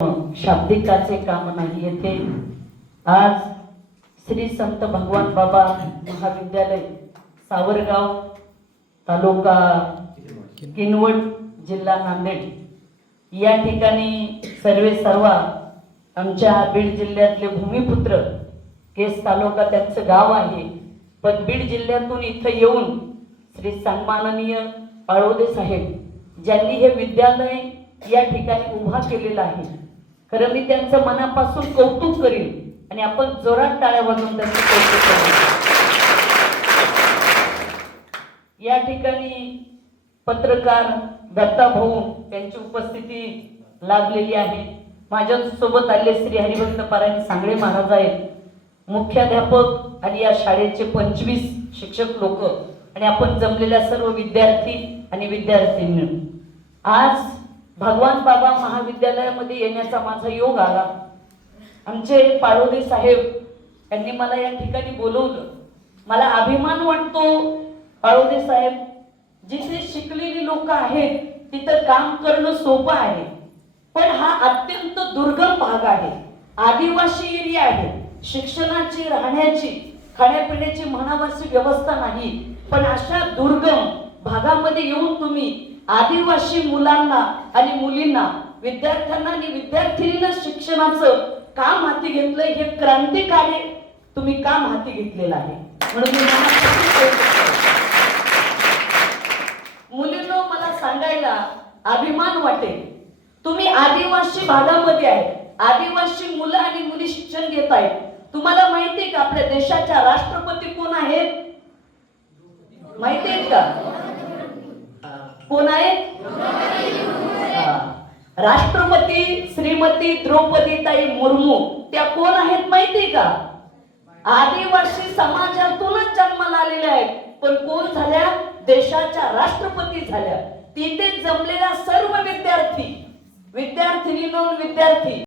शाब्दिकाचे काम नाही येथे आज श्री संत भगवान बाबा महाविद्यालय सावरगाव तालुका किनवट जिल्हा नांदेड या ठिकाणी सर्व आमच्या बीड जिल्ह्यातले भूमिपुत्र केस तालुका त्यांचं गाव आहे, पण बीड जिल्ह्यातून इथं येऊन श्री सन्माननीय पाळोदे साहेब ज्यांनी हे विद्यालय या ठिकाणी उभा केलेलं आहे, खरं मी त्यांचं मनापासून कौतुक करीन आणि आपण जोरात टाळ्या वाजवून त्यांचं कौतुक करू। या ठिकाणी पत्रकार दत्ता भाऊ यांची उपस्थिती लाभलेली आहे। माझ्या सोबत आले श्री हरिभक्त पारायण सांगळे महाराज आहेत, मुख्याध्यापक आणि या शाळेचे 25 शिक्षक लोक आणि आपण जमलेल्या सर्व विद्यार्थी आणि विद्यार्थिनी। आज भगवान बाबा महाविद्यालयामध्ये येण्याचा माझा योग आला। आमचे पाळोदे साहेब यांनी मला या ठिकाणी बोलवलं। मला अभिमान वाटतो पाळोदे साहेब, जिथे शिकलेली लोक आहेत तिथं काम करणं सोपं आहे, पण हा अत्यंत दुर्गम भाग आहे, आदिवासी एरिया आहे, शिक्षणाची राहण्याची खाण्यापिण्याची म्हणावाची व्यवस्था नाही, पण अशा दुर्गम भागामध्ये येऊन तुम्ही आदिवासी मुलांना आणि मुलींना, विद्यार्थ्यांना आणि विद्यार्थिनींना शिक्षणाचं काम हाती घेतलं, हे क्रांतिकारी तुम्ही काम हाती घेतलेलं आहे, म्हणून मी मुलींनो मला सांगायला अभिमान वाटेल, तुम्ही आदिवासी भागामध्ये आहे, आदिवासी मुलं आणि मुली शिक्षण घेत आहेत। तुम्हाला माहिती आहे का आपल्या देशाच्या राष्ट्रपती कोण आहेत? माहिती आहेत का? कोण आहेत? राष्ट्रपती श्रीमती द्रौपदीताई मुर्मू, त्या कोण आहेत माहिती का? आदिवासी समाजातूनच जन्माला आलेल्या आहेत, पण कोण झाल्या? देशाच्या राष्ट्रपती झाल्या। तिथे जमलेल्या सर्व विद्यार्थी विद्यार्थिनी विद्यार्थी